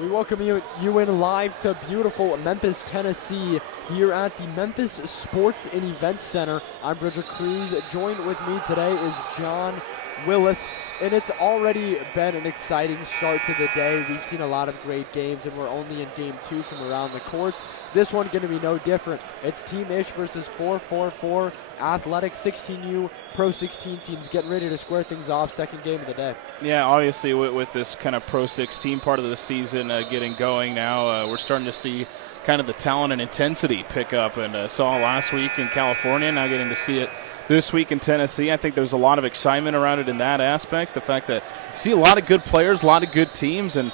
We welcome you in live to beautiful Memphis, Tennessee, here at the Memphis Sports and Events Center. I'm Bridger Cruz. Joined with me today is John Willis, and it's already been an exciting start to the day. We've seen a lot of great games, and we're only in Game 2 from around the courts. This one going to be no different. It's Team Ish versus 444 Athletic 16U Pro 16 teams getting ready to square things off. Second game of the day. Yeah, obviously with this kind of Pro 16 part of the season getting going now, we're starting to see kind of the talent and intensity pick up, and saw last week in California, now getting to see it this week in Tennessee. I think there's a lot of excitement around it in that aspect, the fact that you see a lot of good players, a lot of good teams, and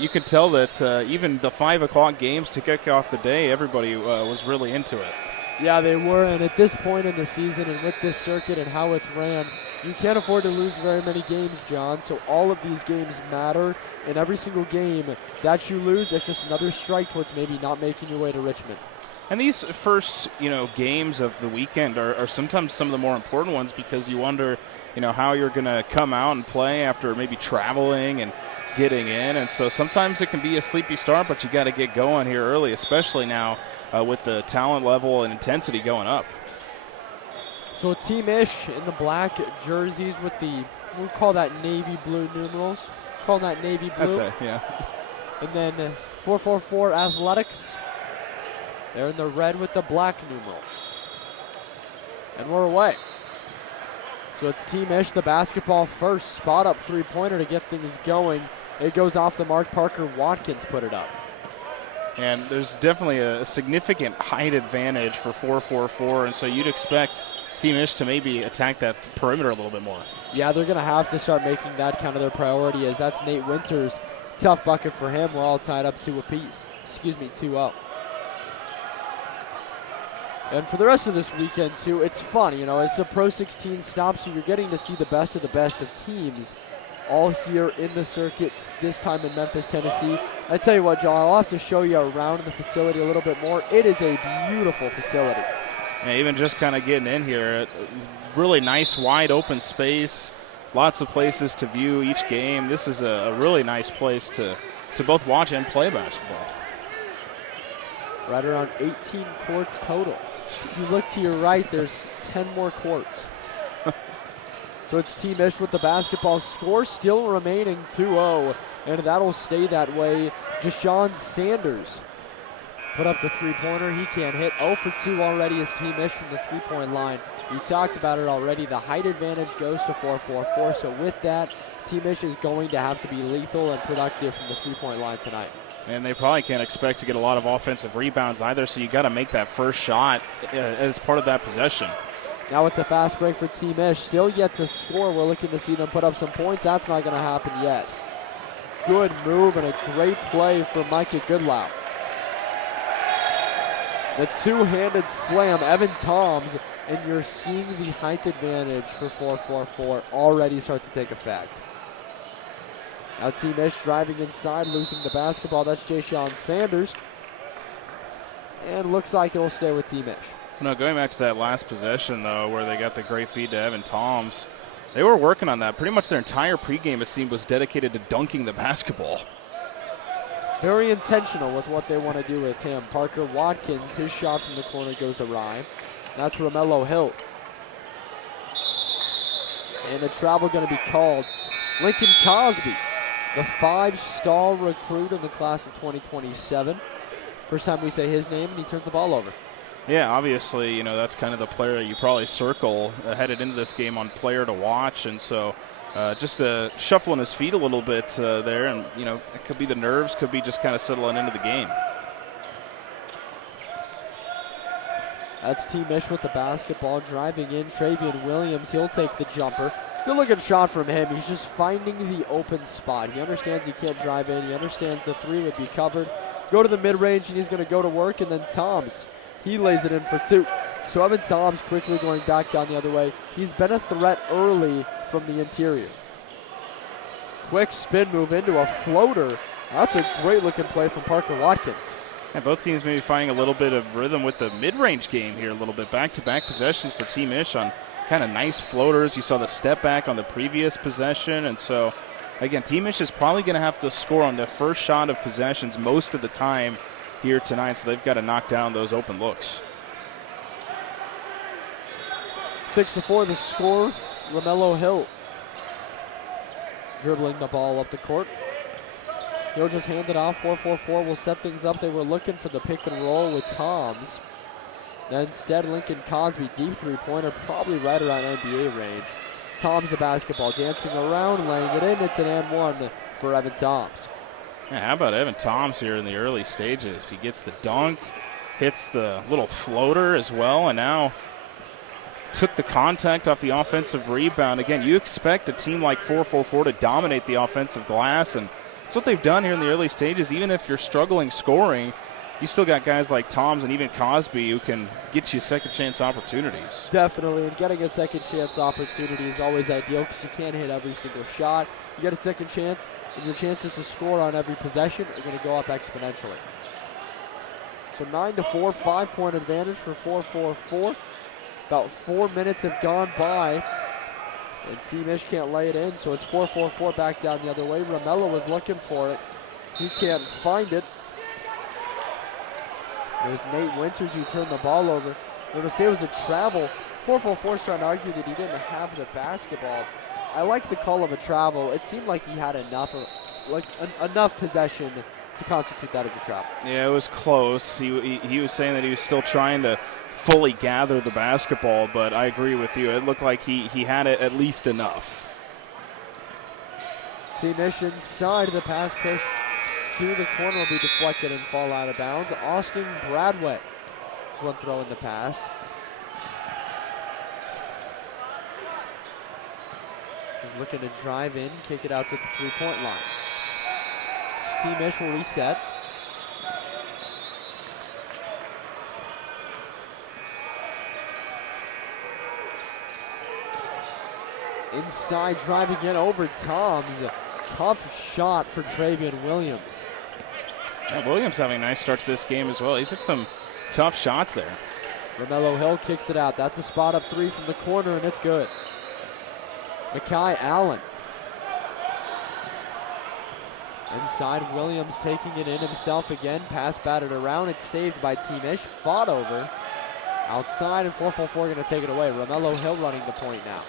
you can tell that even the 5 o'clock games to kick off the day, everybody was really into it. Yeah, they were, and at this point in the season and with this circuit and how it's ran, you can't afford to lose very many games, John, so all of these games matter, and every single game that you lose, that's just another strike towards maybe not making your way to Richmond. And these first, games of the weekend are sometimes some of the more important ones, because you wonder, how you're going to come out and play after maybe traveling and getting in. And so sometimes it can be a sleepy start, but you got to get going here early, especially now with the talent level and intensity going up. So Team Ish in the black jerseys with the, we'll call that navy blue numerals. Call that navy blue. That's it, yeah. And then 444 Athletics. They're in the red with the black numerals. And we're away. So it's Team Ish, the basketball first. Spot up three-pointer to get things going. It goes off the mark. Parker Watkins put it up. And there's definitely a significant height advantage for 444, and so you'd expect Team Ish to maybe attack that perimeter a little bit more. Yeah, they're going to have to start making that kind of their priority, as that's Nate Winters. Tough bucket for him. We're all tied up 2-0. And for the rest of this weekend, too, it's fun. As the Pro 16 stops, so you're getting to see the best of teams all here in the circuit, this time in Memphis, Tennessee. I tell you what, John, I'll have to show you around the facility a little bit more. It is a beautiful facility. Yeah, even just kind of getting in here, really nice wide open space, lots of places to view each game. This is a really nice place to both watch and play basketball. Right around 18 courts total. If you look to your right, there's 10 more courts. So it's Team Ish with the basketball. Score still remaining 2-0, and that'll stay that way. Deshaun Sanders put up the three-pointer. He can't hit. 0 for 2 already as Team Ish from the three-point line. We talked about it already. The height advantage goes to 444. So with that, Team Ish is going to have to be lethal and productive from the three-point line tonight. And they probably can't expect to get a lot of offensive rebounds either, so you got to make that first shot as part of that possession. Now it's a fast break for Team Ish. Still yet to score. We're looking to see them put up some points. That's not going to happen yet. Good move and a great play from Micah Goodlow. The two-handed slam, Evan Toms, and you're seeing the height advantage for 444 already start to take effect. Now Team Ish driving inside, losing the basketball. That's Deshaun Sanders. And looks like it'll stay with Team Ish. Going back to that last possession, though, where they got the great feed to Evan Toms, they were working on that. Pretty much their entire pregame, it seemed, was dedicated to dunking the basketball. Very intentional with what they want to do with him. Parker Watkins, his shot from the corner goes awry. That's Romello Hill. And a travel going to be called. Lincoln Cosby, the 5-star recruit in the class of 2027. First time we say his name, and he turns the ball over. Yeah, obviously, that's kind of the player that you probably circle headed into this game on player to watch. And so just shuffling his feet a little bit there. And, it could be the nerves, could be just kind of settling into the game. That's Team Ish with the basketball. Driving in, Travian Williams, he'll take the jumper. Good looking shot from him. He's just finding the open spot. He understands he can't drive in. He understands the three would be covered. Go to the mid-range, and he's going to go to work. And then Toms, he lays it in for 2. So Evan Toms quickly going back down the other way. He's been a threat early from the interior. Quick spin move into a floater. That's a great looking play from Parker Watkins. And both teams maybe finding a little bit of rhythm with the mid-range game here a little bit. Back-to-back possessions for Team Ish on kind of nice floaters. You saw the step back on the previous possession, and so again, Team Ish is probably going to have to score on their first shot of possessions most of the time here tonight, so they've got to knock down those open looks. 6-4 the score. LaMelo Hill dribbling the ball up the court. He'll just hand it off. 4-4-4 will set things up. They were looking for the pick and roll with Toms. Instead, Lincoln Cosby, deep three-pointer, probably right around NBA range. Toms the basketball, dancing around, laying it in. It's an and one for Evan Toms. Yeah, how about Evan Toms here in the early stages? He gets the dunk, hits the little floater as well, and now took the contact off the offensive rebound. Again, you expect a team like 4-4-4 to dominate the offensive glass, and that's what they've done here in the early stages. Even if you're struggling scoring, you still got guys like Toms and even Cosby who can get you second chance opportunities. Definitely, and getting a second chance opportunity is always ideal because you can't hit every single shot. You get a second chance, and your chances to score on every possession are going to go up exponentially. So 9-4, 5-point advantage for 4-4-4. About 4 minutes have gone by, and Team Ish can't lay it in, so it's 4-4-4 back down the other way. Ramello was looking for it. He can't find it. There's Nate Winters who turned the ball over. They're going to say it was a travel. 4-4-4's trying to argue that he didn't have the basketball. I like the call of a travel. It seemed like he had enough possession to constitute that as a travel. Yeah, it was close. He was saying that he was still trying to fully gather the basketball, but I agree with you. It looked like he had it at least enough. Team Ish inside. The pass push to the corner will be deflected and fall out of bounds. Austin Bradway is one throw in the pass. He's looking to drive in, kick it out to the three-point line. Team Ish will reset. Inside, driving in over Toms. Tough shot for Travion Williams. Yeah, Williams having a nice start to this game as well. He's hit some tough shots there. LaMelo Hill kicks it out. That's a spot up three from the corner, and it's good. Makai Allen. Inside, Williams taking it in himself again. Pass batted around. It's saved by Team Ish. Fought over. Outside, and 4-4-4 going to take it away. LaMelo Hill running the point now.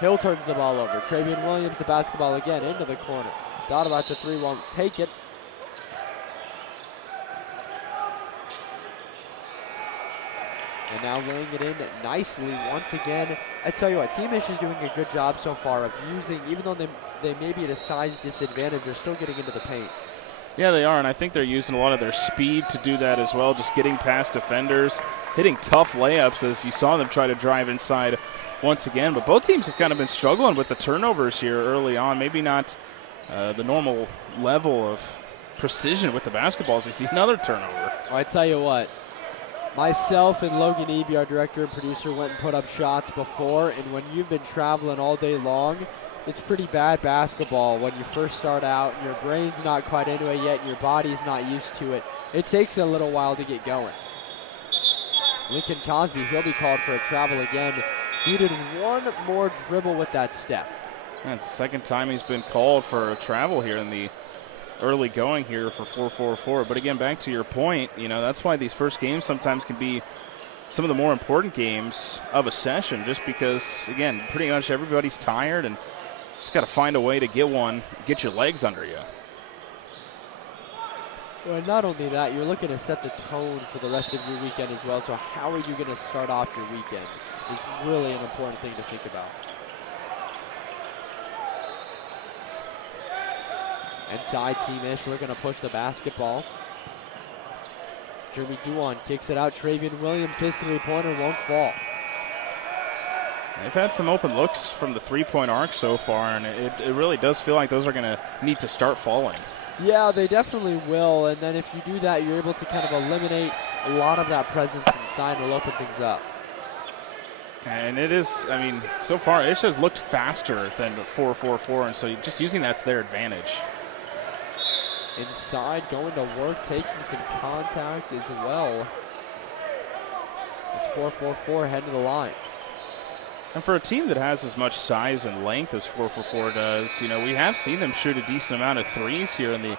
Hill turns the ball over. Travion Williams the basketball again into the corner. Donovan to three, won't take it. And now laying it in nicely once again. I tell you what, Team Ish is doing a good job so far of using, even though they may be at a size disadvantage, they're still getting into the paint. Yeah, they are, and I think they're using a lot of their speed to do that as well, just getting past defenders, hitting tough layups as you saw them try to drive inside once again. But both teams have kind of been struggling with the turnovers here early on. Maybe not the normal level of precision with the basketballs. We see another turnover. I tell you what, myself and Logan Eby, our director and producer, went and put up shots before, and when you've been traveling all day long, it's pretty bad basketball when you first start out and your brain's not quite into it yet and your body's not used to it. It takes a little while to get going. Lincoln Cosby, he'll be called for a travel again. Needed one more dribble with that step. That's the second time he's been called for a travel here in the early going here for 4-4-4. But again, back to your point, you know, that's why these first games sometimes can be some of the more important games of a session, just because, again, pretty much everybody's tired and just got to find a way to get your legs under you. Well, not only that, you're looking to set the tone for the rest of your weekend as well. So how are you going to start off your weekend is really an important thing to think about. Inside, Team Ish looking to push the basketball. Jeremy Duan kicks it out. Travion Williams, his three-pointer won't fall. They've had some open looks from the three-point arc so far, and it really does feel like those are going to need to start falling. Yeah, they definitely will, and then if you do that, you're able to kind of eliminate a lot of that presence inside and will open things up. And it is, I mean, so far, Ish has looked faster than 4-4-4, and so just using that's their advantage. Inside, going to work, taking some contact as well. It's 4-4-4 heading to the line. And for a team that has as much size and length as 444 does, you know, we have seen them shoot a decent amount of threes here in the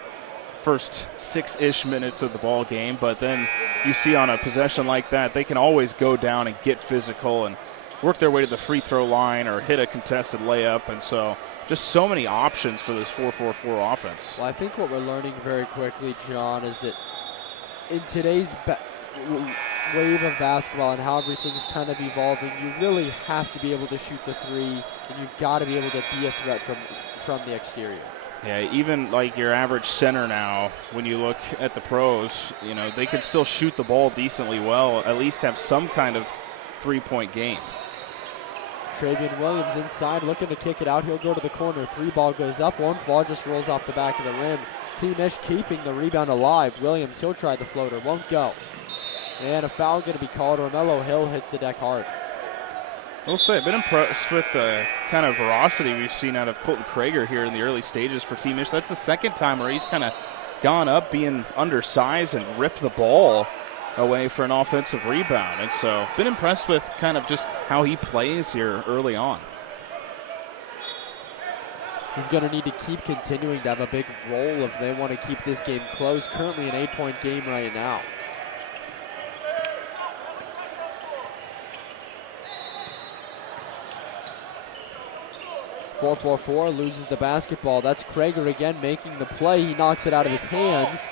first 6-ish minutes of the ball game. But then you see on a possession like that, they can always go down and get physical and work their way to the free throw line or hit a contested layup. And so just so many options for this 4-4-4 offense. Well, I think what we're learning very quickly, John, is that in today's wave of basketball and how everything's kind of evolving, you really have to be able to shoot the three, and you've got to be able to be a threat from the exterior. Yeah, even like your average center now, when you look at the pros, you know, they can still shoot the ball decently well, at least have some kind of three-point game. Travian Williams inside looking to kick it out. He'll go to the corner. Three ball goes up. One fall just rolls off the back of the rim. Team Ish keeping the rebound alive. Williams, he'll try the floater. Won't go. And a foul going to be called. Romello Hill hits the deck hard. I'll say I've been impressed with the kind of ferocity we've seen out of Colton Krager here in the early stages for Team Ish. That's the second time where he's kind of gone up being undersized and ripped the ball away for an offensive rebound. And so been impressed with kind of just how he plays here early on. He's going to need to keep continuing to have a big role if they want to keep this game close. Currently an 8-point game right now. .444 loses the basketball. That's Krager again making the play. He knocks it out of his hands.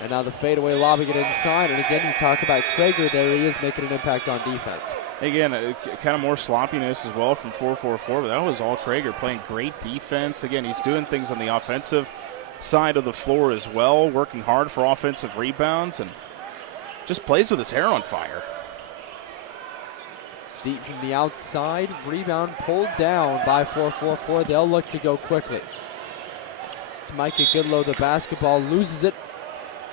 And now the fadeaway lobbing it inside. And again, you talk about Krager. There he is making an impact on defense. Again, kind of more sloppiness as well from 444, but that was all Krager playing great defense. Again, he's doing things on the offensive side of the floor as well, working hard for offensive rebounds, and just plays with his hair on fire. Deep from the outside, rebound pulled down by 444. They'll look to go quickly. It's Micah Goodlow, the basketball, loses it.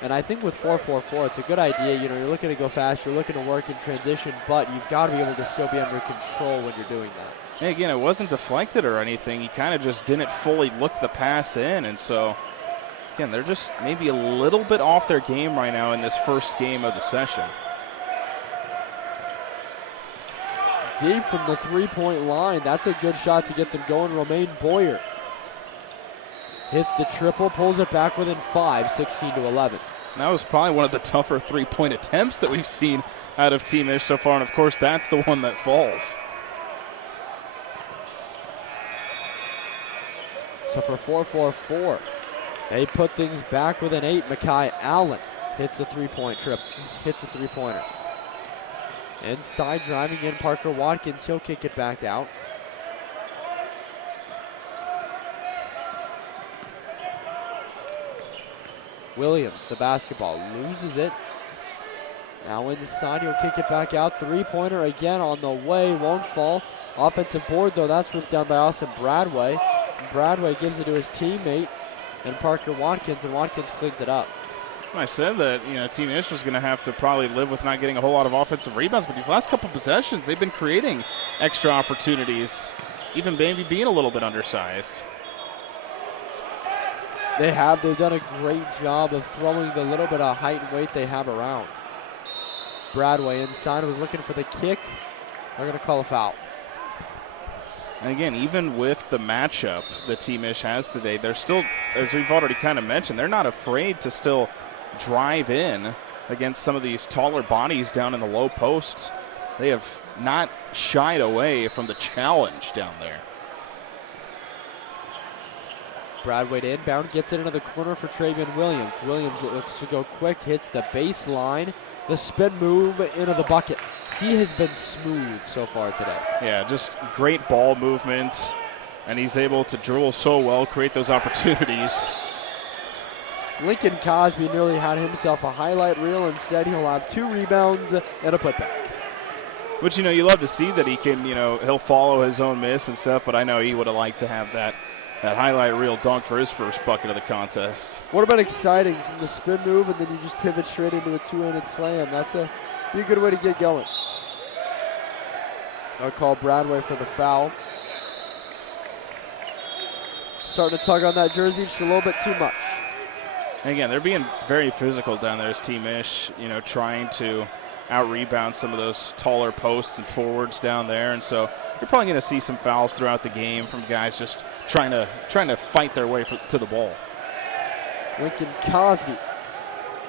And I think with 4-4-4, it's a good idea. You know, you're looking to go fast, you're looking to work in transition, but you've got to be able to still be under control when you're doing that. And again, it wasn't deflected or anything. He kind of just didn't fully look the pass in. And so, again, they're just maybe a little bit off their game right now in this first game of the session. Deep from the three-point line. That's a good shot to get them going. Romaine Boyer hits the triple, pulls it back within 5, 16-11. That was probably one of the tougher three-point attempts that we've seen out of Team Ish so far, and of course that's the one that falls. So for 4-4-4, they put things back within 8. Makai Allen hits the three-pointer. Inside driving in Parker Watkins, he'll kick it back out. Williams, the basketball, loses it. Now inside, he'll kick it back out. Three-pointer again on the way, won't fall. Offensive board, though, that's ripped down by Austin Bradway. Bradway gives it to his teammate and Parker Watkins, and Watkins cleans it up. I said that, you know, Team Ish was going to have to probably live with not getting a whole lot of offensive rebounds, but these last couple possessions, they've been creating extra opportunities, even maybe being a little bit undersized. They have. They've done a great job of throwing the little bit of height and weight they have around. Bradway inside was looking for the kick. They're going to call a foul. And again, even with the matchup that Team Ish has today, they're still, as we've already kind of mentioned, they're not afraid to still drive in against some of these taller bodies down in the low post. They have not shied away from the challenge down there. Bradway to inbound, gets it into the corner for Travian Williams. Williams looks to go quick, hits the baseline. The spin move into the bucket. He has been smooth so far today. Yeah, just great ball movement, and he's able to dribble so well, create those opportunities. Lincoln Cosby nearly had himself a highlight reel. Instead, he'll have 2 rebounds and a putback. Which, you know, you love to see that he can, you know, he'll follow his own miss and stuff, but I know he would have liked to have that highlight reel dunk for his first bucket of the contest. Would have been exciting from the spin move, and then you just pivot straight into a two-handed slam. That's be a good way to get going. I'll call Bradway for the foul. Starting to tug on that jersey just a little bit too much. And again, they're being very physical down there as Team Ish, you know, trying to out-rebound some of those taller posts and forwards down there. And so you're probably going to see some fouls throughout the game from guys just trying to fight their way to the ball. Lincoln Cosby,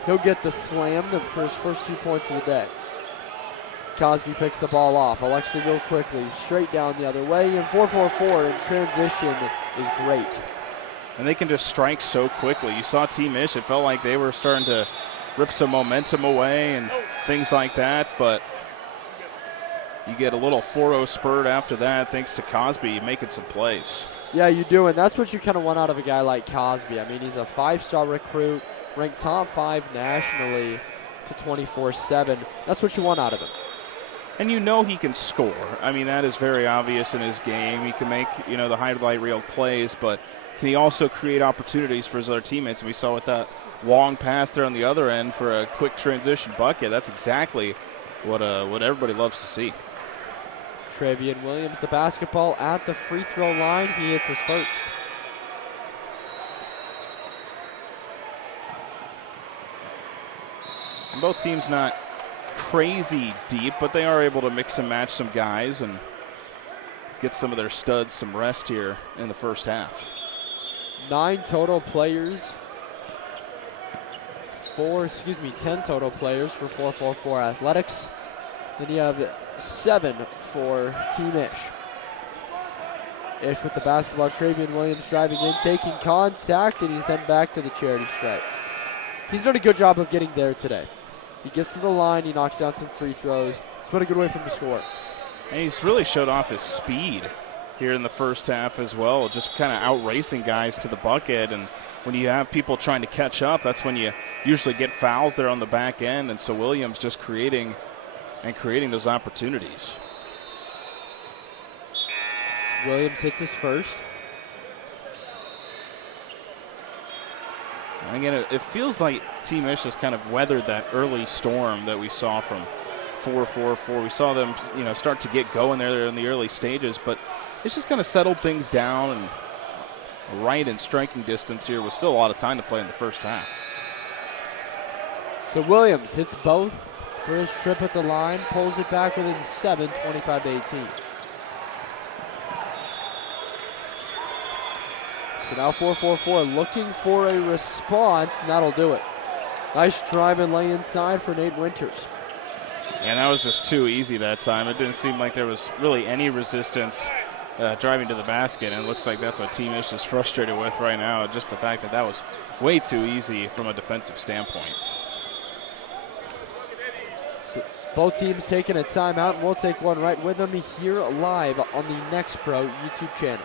he'll get the slam for his first 2 points of the day. Cosby picks the ball off, elects to go quickly, straight down the other way, and 4-4-4 in transition is great. And they can just strike so quickly. You saw Team Ish, it felt like they were starting to rip some momentum away and things like that, but you get a little 4-0 spurt after that thanks to Cosby making some plays. Yeah, you do, and that's what you kind of want out of a guy like Cosby. I mean, he's a 5-star recruit, ranked top 5 nationally to 24/7. That's what you want out of him. And you know he can score. I mean, that is very obvious in his game. He can make, the highlight reel plays, but can he also create opportunities for his other teammates? And we saw with that long pass there on the other end for a quick transition bucket. That's exactly what everybody loves to see. Travian Williams, the basketball at the free throw line. He hits his first. And both teams not crazy deep, but they are able to mix and match some guys and get some of their studs some rest here in the first half. 10 total players for 4-4-4 athletics. Then you have 7 for Team Ish. Ish with the basketball. Travian Williams driving in, taking contact, and he's sent back to the charity stripe. He's done a good job of getting there today. He gets to the line, he knocks down some free throws. It's been a good way for him to score. And he's really showed off his speed here in the first half as well, just kind of out-racing guys to the bucket. And when you have people trying to catch up, that's when you usually get fouls there on the back end. And so Williams just creating those opportunities. Williams hits his first. And again, it feels like Team Ish has kind of weathered that early storm that we saw from 4-4-4. We saw them, start to get going there in the early stages, but it's just kind of settled things down and right in striking distance here with still a lot of time to play in the first half. So Williams hits both for his trip at the line, pulls it back within 7, 25-18. So now 4-4-4 looking for a response, and that'll do it. Nice drive and lay inside for Nate Winters. And that was just too easy that time. It didn't seem like there was really any resistance driving to the basket, and it looks like that's what Team Ish is frustrated with right now, just the fact that that was way too easy from a defensive standpoint. So both teams taking a timeout, and we'll take one right with them here live on the NXTPRO YouTube channel.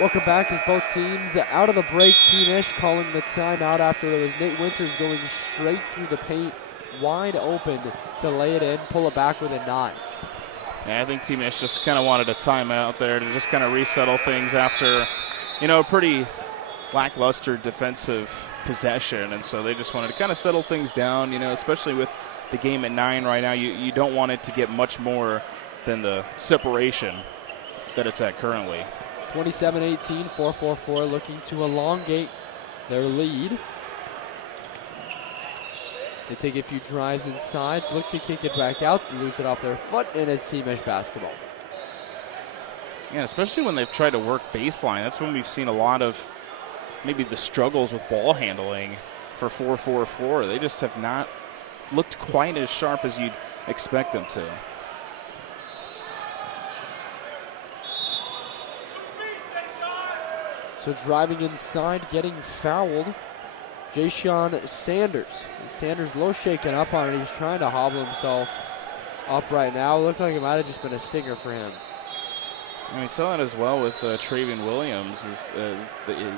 Welcome back as both teams out of the break. Team Ish calling the timeout after it was Nate Winters going straight through the paint, wide open to lay it in, pull it back with a 9. Yeah, I think Team Ish just kind of wanted a timeout there to just kind of resettle things after, a pretty lackluster defensive possession. And so they just wanted to kind of settle things down, especially with the game at 9 right now. You don't want it to get much more than the separation that it's at currently. 27-18, 4-4-4 looking to elongate their lead. They take a few drives inside, look to kick it back out, lose it off their foot, and it's Team Ish basketball. Yeah, especially when they've tried to work baseline. That's when we've seen a lot of maybe the struggles with ball handling for 4-4-4. They just have not looked quite as sharp as you'd expect them to. So driving inside, getting fouled, Ja'Shawn Sanders. Sanders low shaking up on it. He's trying to hobble himself up right now. Looked like it might have just been a stinger for him. And we saw that as well with Travian Williams.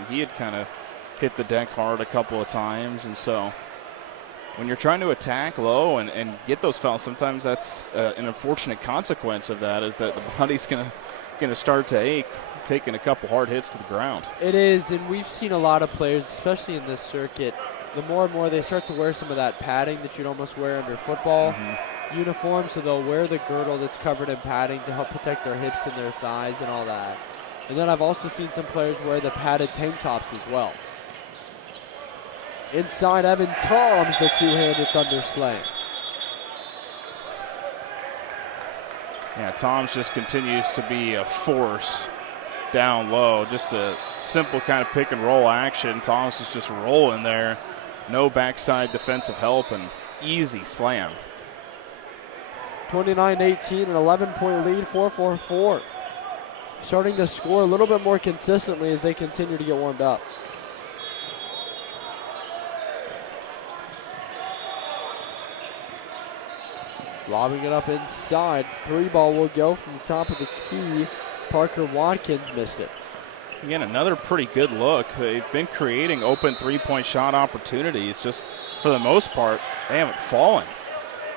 He had kind of hit the deck hard a couple of times, and so when you're trying to attack low and get those fouls, sometimes that's an unfortunate consequence of that, is that the body's going to start to ache, taking a couple hard hits to the ground. It is, and we've seen a lot of players, especially in this circuit, the more and more they start to wear some of that padding that you'd almost wear under football uniform, so they'll wear the girdle that's covered in padding to help protect their hips and their thighs and all that. And then I've also seen some players wear the padded tank tops as well. Inside, Evan Toms, the two-handed Thunder Slaying. Yeah, Toms just continues to be a force down low. Just a simple kind of pick and roll action. Toms is just rolling there. No backside defensive help, and easy slam. 29-18, an 11-point lead, 4-4-4. Starting to score a little bit more consistently as they continue to get warmed up. Lobbing it up inside. 3-ball will go from the top of the key. Parker Watkins missed it. Again, another pretty good look. They've been creating open three-point shot opportunities. Just for the most part, they haven't fallen.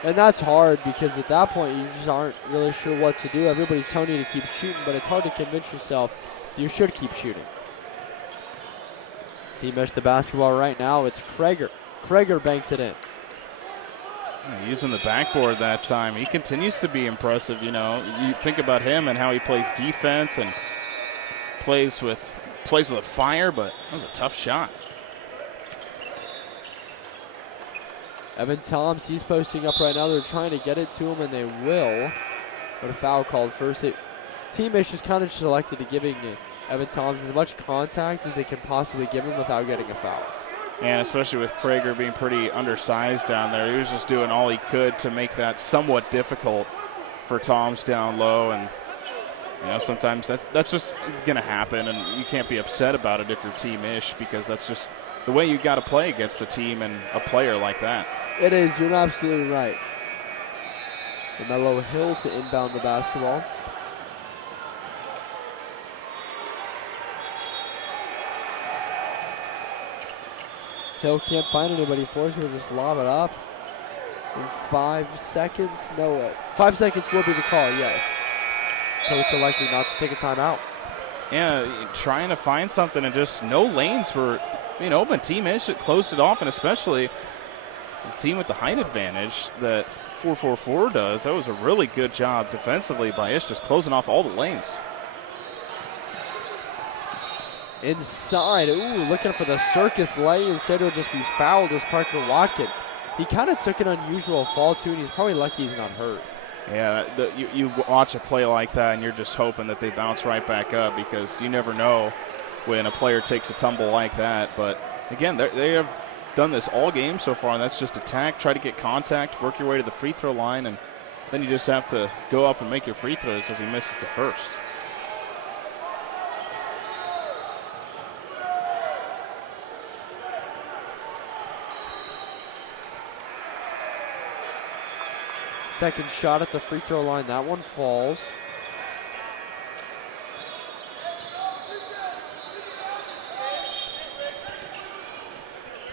And that's hard because at that point you just aren't really sure what to do. Everybody's telling you to keep shooting, but it's hard to convince yourself you should keep shooting. Team Mish the basketball right now. It's Krager. Krager banks it in. Yeah, using the backboard that time. He continues to be impressive. You know, you think about him and how he plays defense and plays with a fire, but that was a tough shot. Evan Toms, he's posting up right now. They're trying to get it to him, and they will. But a foul called first. Team Mish is kind of selected to giving Evan Toms as much contact as they can possibly give him without getting a foul. And especially with Krager being pretty undersized down there, he was just doing all he could to make that somewhat difficult for Toms down low. And you know, sometimes that's just going to happen, and you can't be upset about it if you're Team Ish, because that's just the way you got to play against a team and a player like that. It is. You're absolutely right. LaMelo Hill to inbound the basketball. Hill can't find anybody for us. We'll just lob it up. In 5 seconds. No, 5 seconds will be the call, yes. Coach electing not to take a timeout. Yeah, trying to find something, and just no lanes were being open. Team Ish closed it off, and especially the team with the height advantage that 4-4-4 does. That was a really good job defensively by Ish, just closing off all the lanes. Inside, ooh, looking for the circus lay. Instead, it'll just be fouled as Parker Watkins. He kind of took an unusual fall, too, and he's probably lucky he's not hurt. Yeah, you watch a play like that, and you're just hoping that they bounce right back up, because you never know when a player takes a tumble like that. But, again, they have done this all game so far, and that's just attack, try to get contact, work your way to the free throw line, and then you just have to go up and make your free throws as he misses the first. Second shot at the free throw line. That one falls.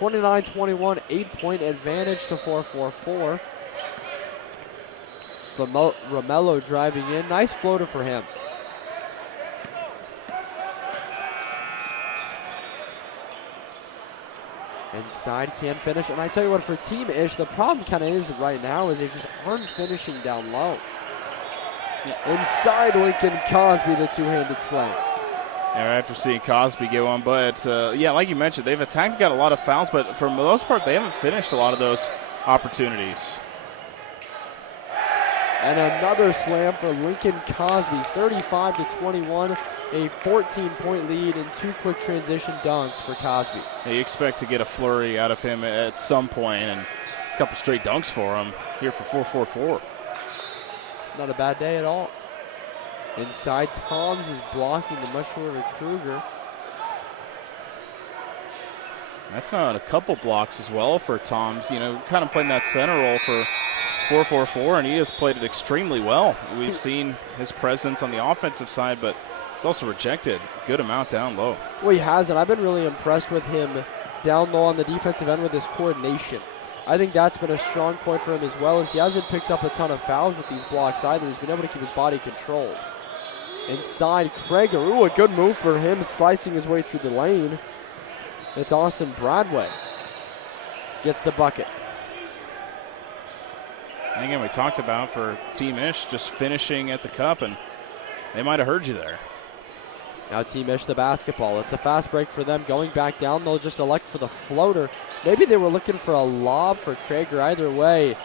(29-21), 8-point advantage to 4-4-4. Romello driving in. Nice floater for him. Inside, can't finish. And I tell you what, for Team Ish, the problem kind of is right now is they just aren't finishing down low. Yeah. Inside, Lincoln Cosby, the two-handed slam. Yeah, after seeing Cosby get one. But, yeah, like you mentioned, they've attacked, got a lot of fouls, but for the most part, they haven't finished a lot of those opportunities. And another slam for Lincoln Cosby, 35-21. A 14-point lead and 2 quick transition dunks for Cosby. Yeah, you expect to get a flurry out of him at some point, and a couple straight dunks for him here for 4-4-4. Not a bad day at all. Inside, Toms is blocking the much shorter Kruger. That's not a couple blocks as well for Toms. You know, kind of playing that center role for 4-4-4, and he has played it extremely well. We've seen his presence on the offensive side, but he's also rejected a good amount down low. Well, he has, and I've been really impressed with him down low on the defensive end with his coordination. I think that's been a strong point for him as well, as he hasn't picked up a ton of fouls with these blocks either. He's been able to keep his body controlled. Inside, Krager. Ooh, a good move for him, slicing his way through the lane. It's Austin Bradway. Gets the bucket. And again, we talked about for Team Ish just finishing at the cup, and they might have heard you there. Now Team Ish the basketball. It's a fast break for them. Going back down, they'll just elect for the floater. Maybe they were looking for a lob for Krager. Either way,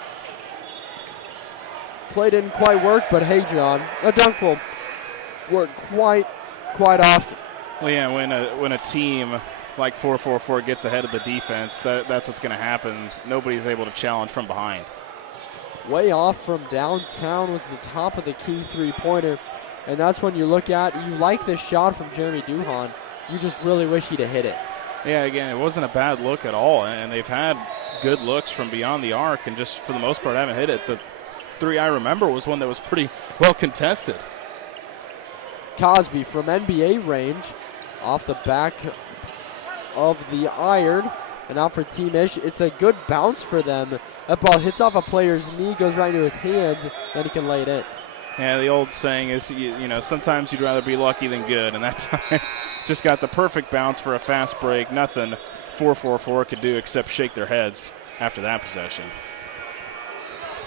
play didn't quite work, but hey, John, a dunk will work quite often. Well, yeah, when a team like 4-4-4 gets ahead of the defense, that's what's going to happen. Nobody's able to challenge from behind. Way off from downtown was the top of the key three-pointer, and that's when you look at, you like this shot from Jeremy Duhan. You just really wish he'd have hit it. Yeah, again, it wasn't a bad look at all, and they've had good looks from beyond the arc, and just for the most part haven't hit it. The three I remember was one that was pretty well contested. Cosby from NBA range, off the back of the iron, and out for Team Ish. It's a good bounce for them. That ball hits off a player's knee, goes right into his hands, then he can lay it in. Yeah, the old saying is, you know, sometimes you'd rather be lucky than good, and that time just got the perfect bounce for a fast break. Nothing 4-4-4 could do except shake their heads after that possession.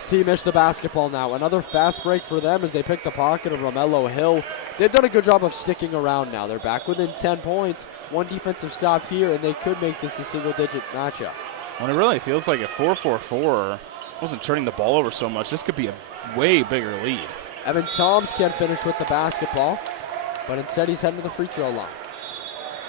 Team Ish the basketball now. Another fast break for them as they pick the pocket of Romello Hill. They've done a good job of sticking around now. They're back within 10 points. One defensive stop here, and they could make this a single-digit matchup. When it really feels like a 4-4-4 wasn't turning the ball over so much, this could be a way bigger lead. Evan Toms can't finish with the basketball, but instead he's heading to the free throw line.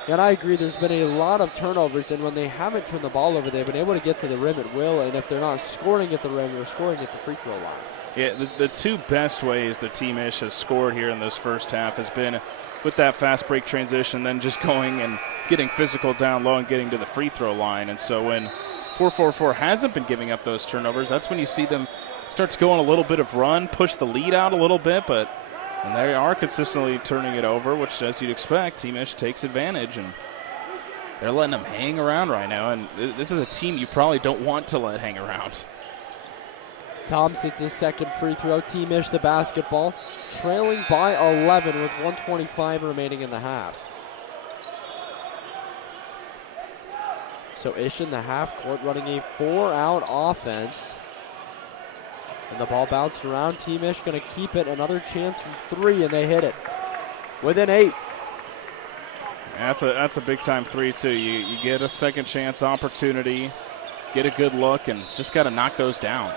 And I agree, there's been a lot of turnovers, and when they haven't turned the ball over, they've been able to get to the rim at will, and if they're not scoring at the rim, they're scoring at the free throw line. Yeah, the two best ways that Team Ish has scored here in this first half has been with that fast break transition, then just going and getting physical down low and getting to the free throw line. And so when 4-4-4 hasn't been giving up those turnovers, that's when you see them start to go on a little bit of run, push the lead out a little bit, and they are consistently turning it over, which, as you'd expect, Team Ish takes advantage, and they're letting them hang around right now. And this is a team you probably don't want to let hang around. Toms hits his second free throw. Team Ish the basketball, trailing by 11 with 1:25 remaining in the half. So Ish in the half court running a 4-out offense. And the ball bounced around. Team Ish going to keep it. Another chance from three, and they hit it. Within 8. That's a big-time three, too. You get a second chance opportunity, get a good look, and just got to knock those down.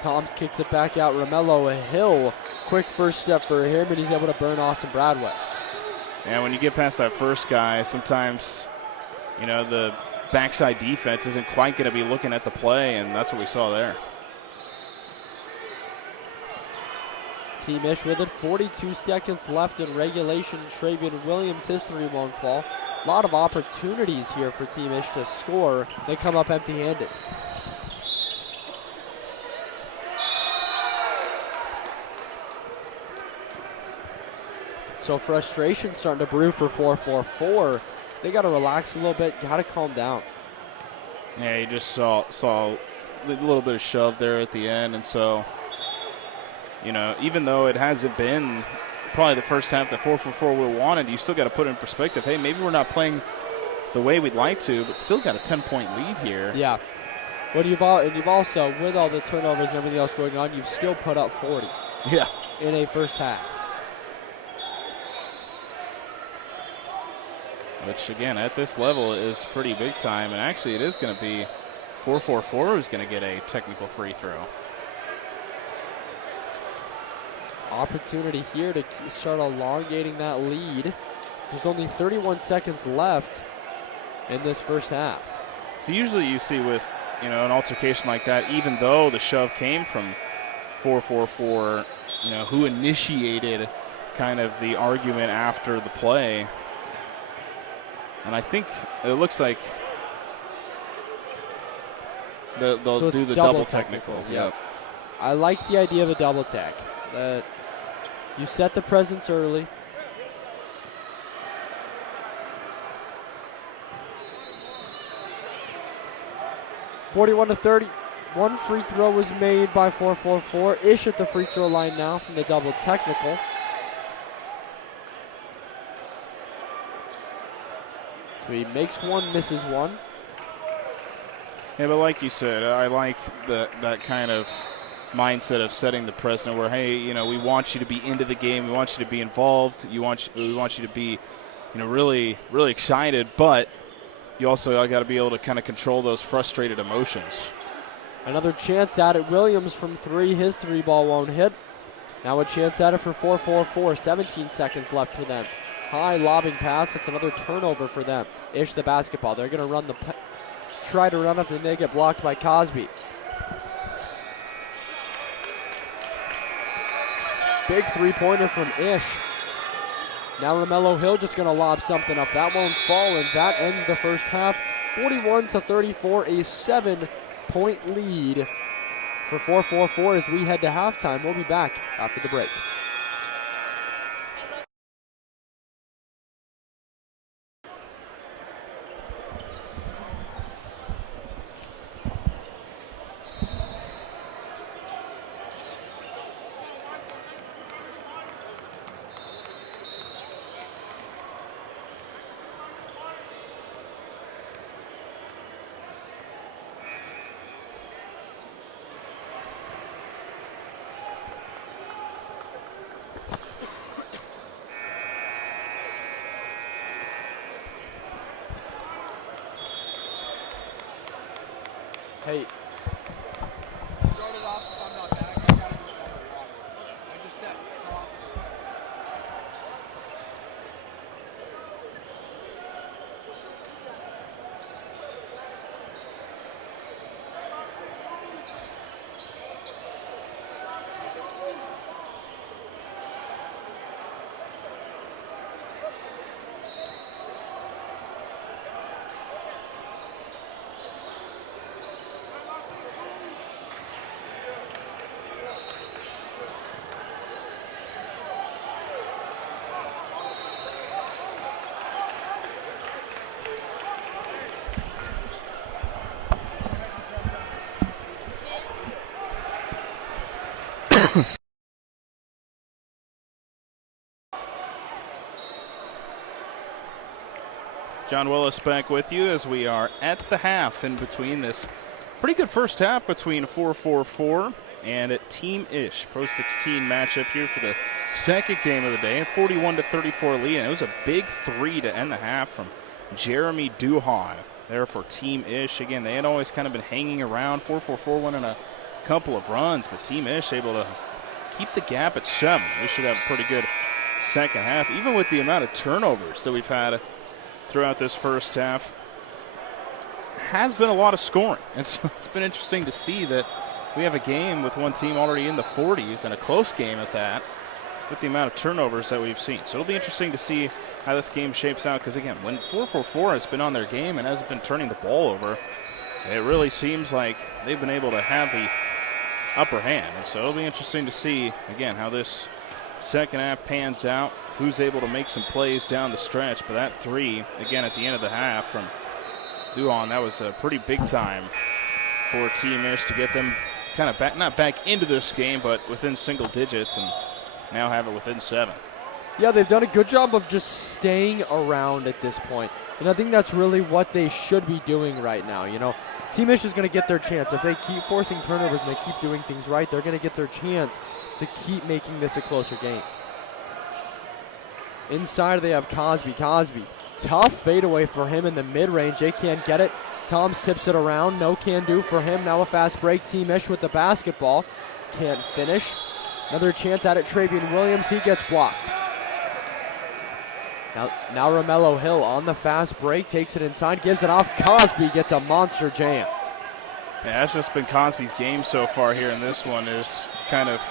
Toms kicks it back out. Romello Hill, quick first step for him, and he's able to burn Austin Bradway. Yeah, when you get past that first guy, sometimes, you know, the backside defense isn't quite going to be looking at the play, and that's what we saw there. Team Ish with it. 42 seconds left in regulation. Travian Williams, his three won't fall. A lot of opportunities here for Team Ish to score. They come up empty-handed. So frustration starting to brew for 4-4-4. They got to relax a little bit, got to calm down. Yeah, you just saw a little bit of shove there at the end, and so, you know, even though it hasn't been probably the first half that 4-4-4 we wanted, you still got to put in perspective, hey, maybe we're not playing the way we'd like to, but still got a 10-point lead here. Yeah. But you've also, with all the turnovers and everything else going on, you've still put up 40. Yeah. In a first half. Which, again, at this level is pretty big time. And actually, it is going to be 4-4-4 who's going to get a technical free throw. Opportunity here to start elongating that lead. There's only 31 seconds left in this first half. So usually you see with, you know, an altercation like that, even though the shove came from 4-4-4, you know, who initiated kind of the argument after the play. And I think it looks like they'll so do the double technical. Yep. I like the idea of a double tech. You set the presence early. 41-30. One free throw was made by 444. Ish at the free throw line now from the double technical. So he makes one, misses one. Yeah, but like you said, I like that kind of mindset of setting the precedent where, hey, you know, we want you to be into the game, we want you to be involved, we want you to be, you know, really, really excited, but you also got to be able to kind of control those frustrated emotions. Another chance at it. Williams from three. His three ball won't hit. Now a chance at it for 444. 17 seconds left for them. High lobbing pass. It's another turnover for them. Ish the basketball. They're going to run try to run up, and they get blocked by Cosby. Big three-pointer from Ish. Now Romello Hill just going to lob something up. That won't fall, and that ends the first half. 41-34, a 7-point lead for 444 as we head to halftime. We'll be back after the break. Hey. Start it off if I'm not back. I gotta do it better. I just said John Willis back with you as we are at the half in between this pretty good first half between 444 and Team Ish. Pro 16 matchup here for the second game of the day. 41-34 lead, and it was a big three to end the half from Jeremy Duhan there for Team Ish. Again, they had always kind of been hanging around. 444 went on a couple of runs, but Team Ish able to keep the gap at 7. We should have a pretty good second half, even with the amount of turnovers that we've had throughout this first half. Has been a lot of scoring, and so it's been interesting to see that we have a game with one team already in the 40s and a close game at that with the amount of turnovers that we've seen. So it'll be interesting to see how this game shapes out, because again, when 444 has been on their game and hasn't been turning the ball over, it really seems like they've been able to have the upper hand. And so it'll be interesting to see, again, how this second half pans out, who's able to make some plays down the stretch. But that three, again, at the end of the half from Duhan, that was a pretty big time for Team Ish to get them kind of back, not back into this game, but within single digits, and now have it within 7. Yeah, they've done a good job of just staying around at this point. And I think that's really what they should be doing right now. You know, Team Ish is going to get their chance. If they keep forcing turnovers and they keep doing things right, they're going to get their chance to keep making this a closer game. Inside they have Cosby. Cosby, tough fadeaway for him in the mid-range. They can't get it. Toms tips it around. No can do for him. Now a fast break. Team Ish with the basketball. Can't finish. Another chance at it. Travian Williams. He gets blocked. Now Romello Hill on the fast break. Takes it inside. Gives it off. Cosby gets a monster jam. Yeah, that's just been Cosby's game so far here in this one, is kind of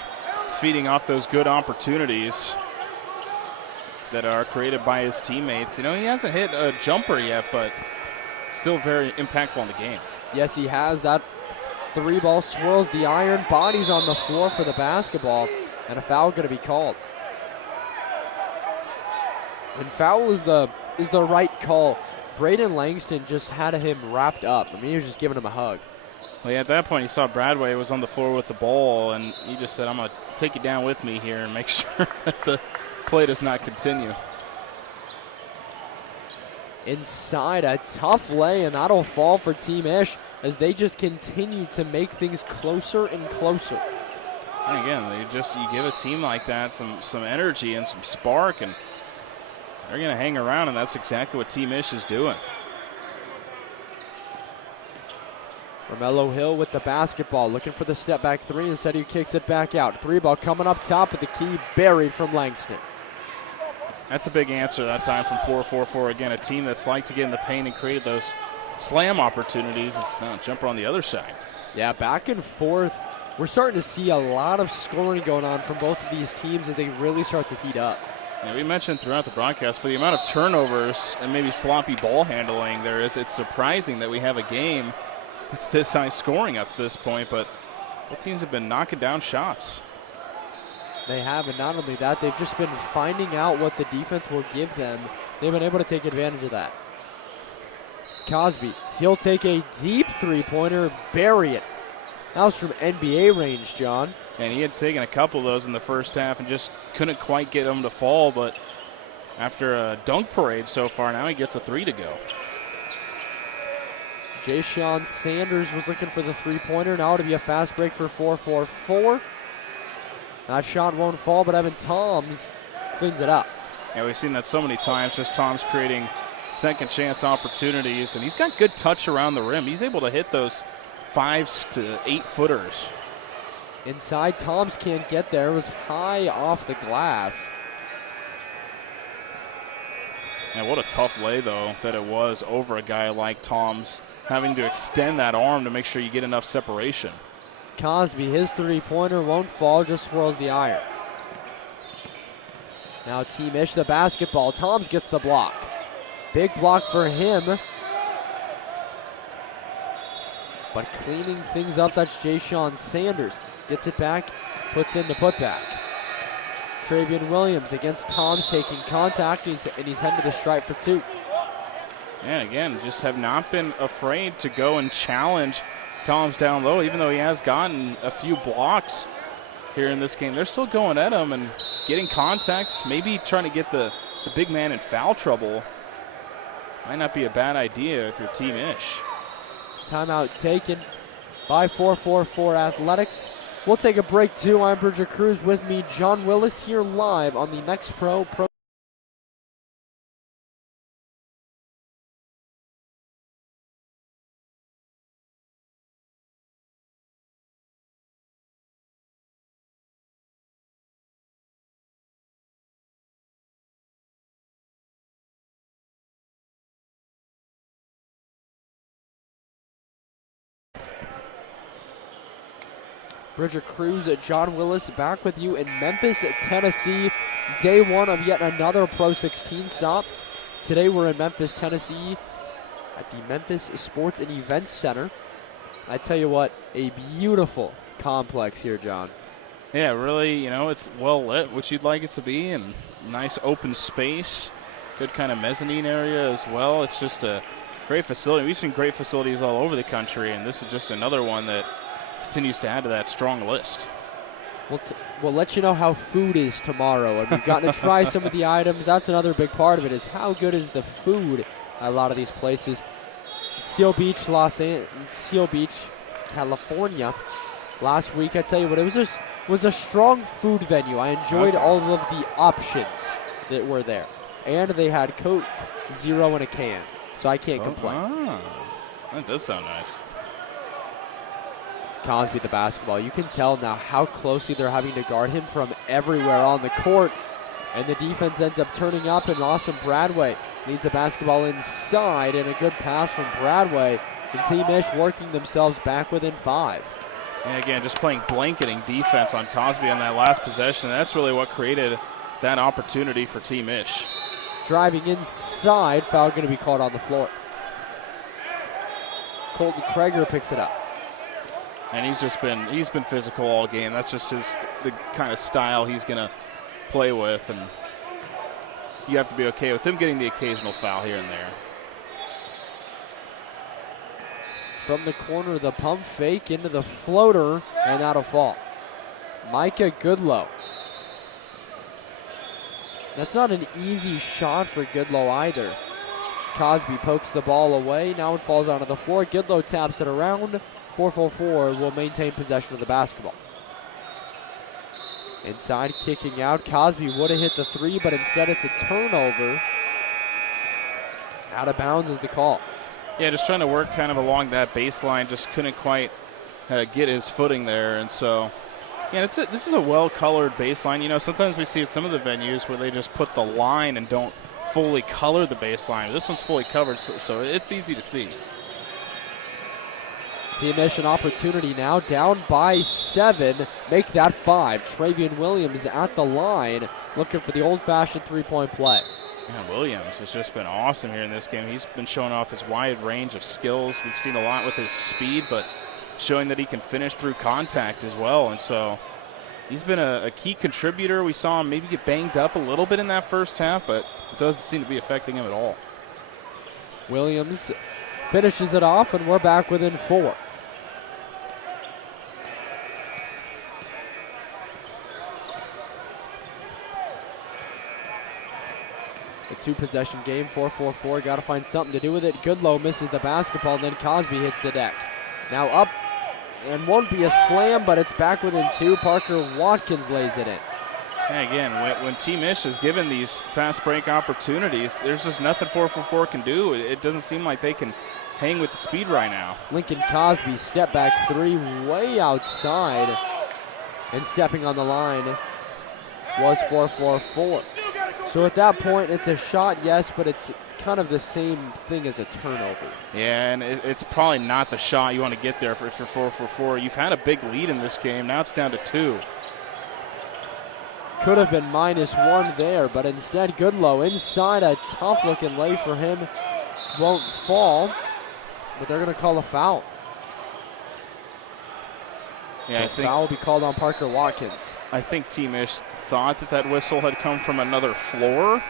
feeding off those good opportunities that are created by his teammates. You know, he hasn't hit a jumper yet, but still very impactful in the game. Yes, he has. That three ball swirls the iron. Bodies on the floor for the basketball, and a foul going to be called. And foul is the right call. Braden Langston just had him wrapped up. I mean, he was just giving him a hug. Well, yeah, at that point, he saw Bradway was on the floor with the ball, and he just said, I'm going to take you down with me here and make sure that the play does not continue. Inside, a tough lay, and that'll fall for Team Ish as they just continue to make things closer and closer. And again, you give a team like that some energy and some spark, and they're going to hang around, and that's exactly what Team Ish is doing. Romello Hill with the basketball, looking for the step back three. Instead, he kicks it back out. Three ball coming up top with the key buried from Langston. That's a big answer that time from 4-4-4. Again, a team that's liked to get in the paint and create those slam opportunities. It's not a jumper on the other side. Yeah, back and forth. We're starting to see a lot of scoring going on from both of these teams as they really start to heat up. Yeah, we mentioned throughout the broadcast, for the amount of turnovers and maybe sloppy ball handling there is, it's surprising that we have a game that's this high scoring up to this point, but both teams have been knocking down shots. They have, and not only that, they've just been finding out what the defense will give them. They've been able to take advantage of that. Cosby, he'll take a deep three-pointer, bury it. That was from NBA range, John. And he had taken a couple of those in the first half and just couldn't quite get them to fall, but after a dunk parade so far, now he gets a three to go. Ja'Shawn Sanders was looking for the three-pointer. Now it'll be a fast break for 4-4-4. That shot won't fall, but Evan Toms cleans it up. Yeah, we've seen that so many times, just Toms creating second chance opportunities, and he's got good touch around the rim. He's able to hit those 5 to 8 footers. Inside, Toms can't get there. It was high off the glass. And what a tough lay, though, that it was over a guy like Toms, having to extend that arm to make sure you get enough separation. Cosby, his three-pointer won't fall, just swirls the iron. Now Team Ish, the basketball. Toms gets the block. Big block for him. But cleaning things up, that's Ja'Shawn Sanders. Gets it back, puts in the putback. Travion Williams against Toms, taking contact, and he's heading to the stripe for two. And again, just have not been afraid to go and challenge Toms down low, even though he has gotten a few blocks here in this game. They're still going at him and getting contacts, maybe trying to get the big man in foul trouble. Might not be a bad idea if you're Team Ish. Timeout taken by 4-4-4 Athletics. We'll take a break too. I'm Bridger Cruz, with me John Willis, here live on the NXTPRO Pro. Bridger Cruz, John Willis, back with you in Memphis, Tennessee. Day one of yet another Pro 16 stop. Today we're in Memphis, Tennessee at the Memphis Sports and Events Center. I tell you what, a beautiful complex here, John. Yeah, really, it's well lit, which you'd like it to be, and nice open space. Good kind of mezzanine area as well. It's just a great facility. We've seen great facilities all over the country, and this is just another one that continues to add to that strong list. We'll let you know how food is tomorrow. If you've gotten to try some of the items, that's another big part of it, is how good is the food at a lot of these places. Seal Beach, California. Last week, I tell you what, it was a strong food venue. I enjoyed all of the options that were there. And they had Coke Zero in a can, so I can't complain. That does sound nice. Cosby, the basketball. You can tell now how closely they're having to guard him from everywhere on the court. And the defense ends up turning up, and Austin Bradway leads the basketball inside, and a good pass from Bradway. And Team Ish working themselves back within 5. And again, just playing blanketing defense on Cosby on that last possession. That's really what created that opportunity for Team Ish. Driving inside, foul going to be called on the floor. Colton Kreger picks it up. And he's been physical all game. That's just the kind of style he's going to play with, and you have to be okay with him getting the occasional foul here and there. from the corner, the pump fake into the floater, and that'll fall. Micah Goodlow. That's not an easy shot for Goodlow either. Cosby pokes the ball away. Now it falls onto the floor. Goodlow taps it around. 4-4-4 will maintain possession of the basketball. Inside, kicking out. Cosby would have hit the three, but instead it's a turnover. Out of bounds is the call. Yeah, just trying to work kind of along that baseline. Just couldn't quite get his footing there. And so, yeah, this is a well-colored baseline. You know, sometimes we see at some of the venues where they just put the line and don't fully color the baseline. This one's fully covered, so it's easy to see. Team Ish an opportunity now, down by 7, make that 5. Travian Williams at the line, looking for the old-fashioned three-point play. Yeah, Williams has just been awesome here in this game. He's been showing off his wide range of skills. We've seen a lot with his speed, but showing that he can finish through contact as well. And so he's been a key contributor. We saw him maybe get banged up a little bit in that first half, but it doesn't seem to be affecting him at all. Williams finishes it off, and we're back within 4. A 2-possession game, 4-4-4. Got to find something to do with it. Goodlow misses the basketball, and then Cosby hits the deck. Now up, and won't be a slam, but it's back within 2. Parker Watkins lays it in. And again, when Team Ish is given these fast break opportunities, there's just nothing 4-4-4 can do. It doesn't seem like they can hang with the speed right now. Lincoln Cosby, step back 3, way outside, and stepping on the line was 4-4-4. So at that point, it's a shot, yes, but it's kind of the same thing as a turnover. Yeah, and it's probably not the shot you want to get there if you're 4-4-4. You've had a big lead in this game. Now it's down to 2. Could have been -1 there, but instead Goodlow inside, a tough-looking lay for him. Won't fall, but they're going to call a foul. Yeah, so foul will be called on Parker Watkins. I think Team Ish thought that whistle had come from another floor,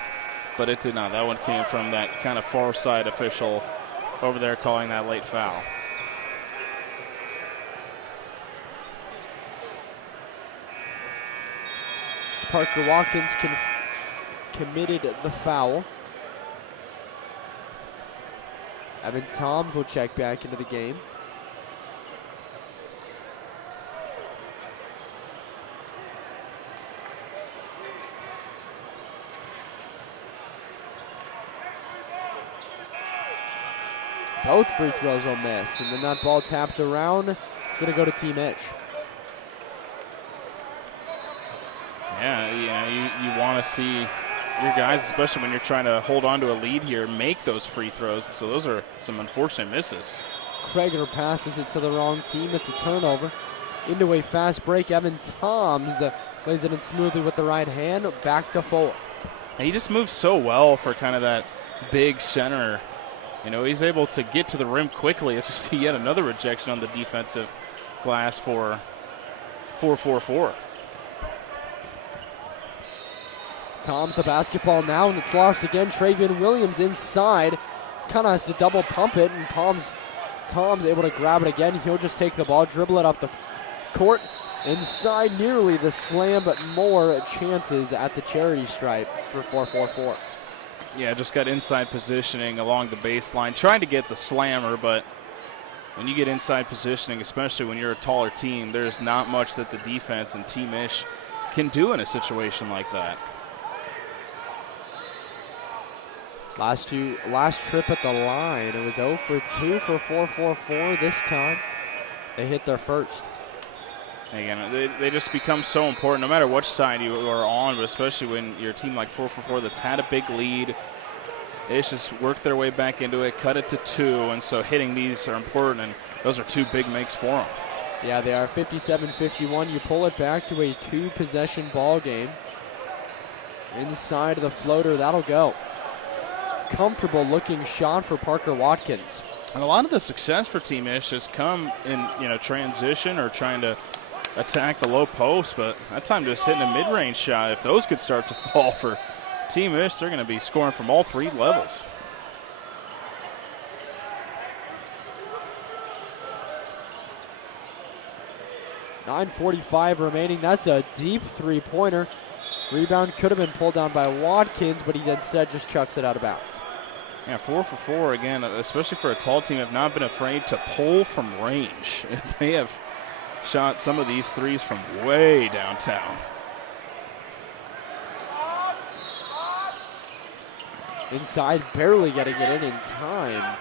but it did not. That one came from that kind of far side official over there calling that late foul. Parker Watkins committed the foul. Evan Toms will check back into the game. Both free throws will miss, and then that ball tapped around. It's going to go to Team Ish. Yeah, you want to see your guys, especially when you're trying to hold on to a lead here, make those free throws. So those are some unfortunate misses. Kreger passes it to the wrong team. It's a turnover. Into a fast break. Evan Toms lays it in smoothly with the right hand. Back to 4. And he just moves so well for kind of that big center. You know, he's able to get to the rim quickly, as we see yet another rejection on the defensive glass for 4-4-4. Toms the basketball now, and it's lost again. Travian Williams inside. Kind of has to double pump it, and Toms able to grab it again. He'll just take the ball, dribble it up the court. Inside, nearly the slam, but more chances at the charity stripe for 4-4-4. Yeah, just got inside positioning along the baseline, trying to get the slammer, but when you get inside positioning, especially when you're a taller team, there's not much that the defense and Team Ish can do in a situation like that. Last trip at the line, it was 0 for 2 for 4-4-4 this time. They hit their first. Again, they just become so important no matter which side you are on, but especially when you're a team like 4-4-4 that's had a big lead. Ish has worked their way back into it, cut it to 2, and so hitting these are important, and those are 2 big makes for them. Yeah, they are 57-51. You pull it back to a 2-possession ball game. Inside of the floater, that'll go. Comfortable looking shot for Parker Watkins. And a lot of the success for Team Ish has come in transition or trying to attack the low post, but that time just hitting a mid-range shot. If those could start to fall for Team Ish, they're going to be scoring from all 3 levels. 9:45 remaining. That's a deep three-pointer. Rebound could have been pulled down by Watkins, but he instead just chucks it out of bounds. Yeah, 4 for 4 again, especially for a tall team, have not been afraid to pull from range. They have shot some of these threes from way downtown. Inside, barely getting it in time.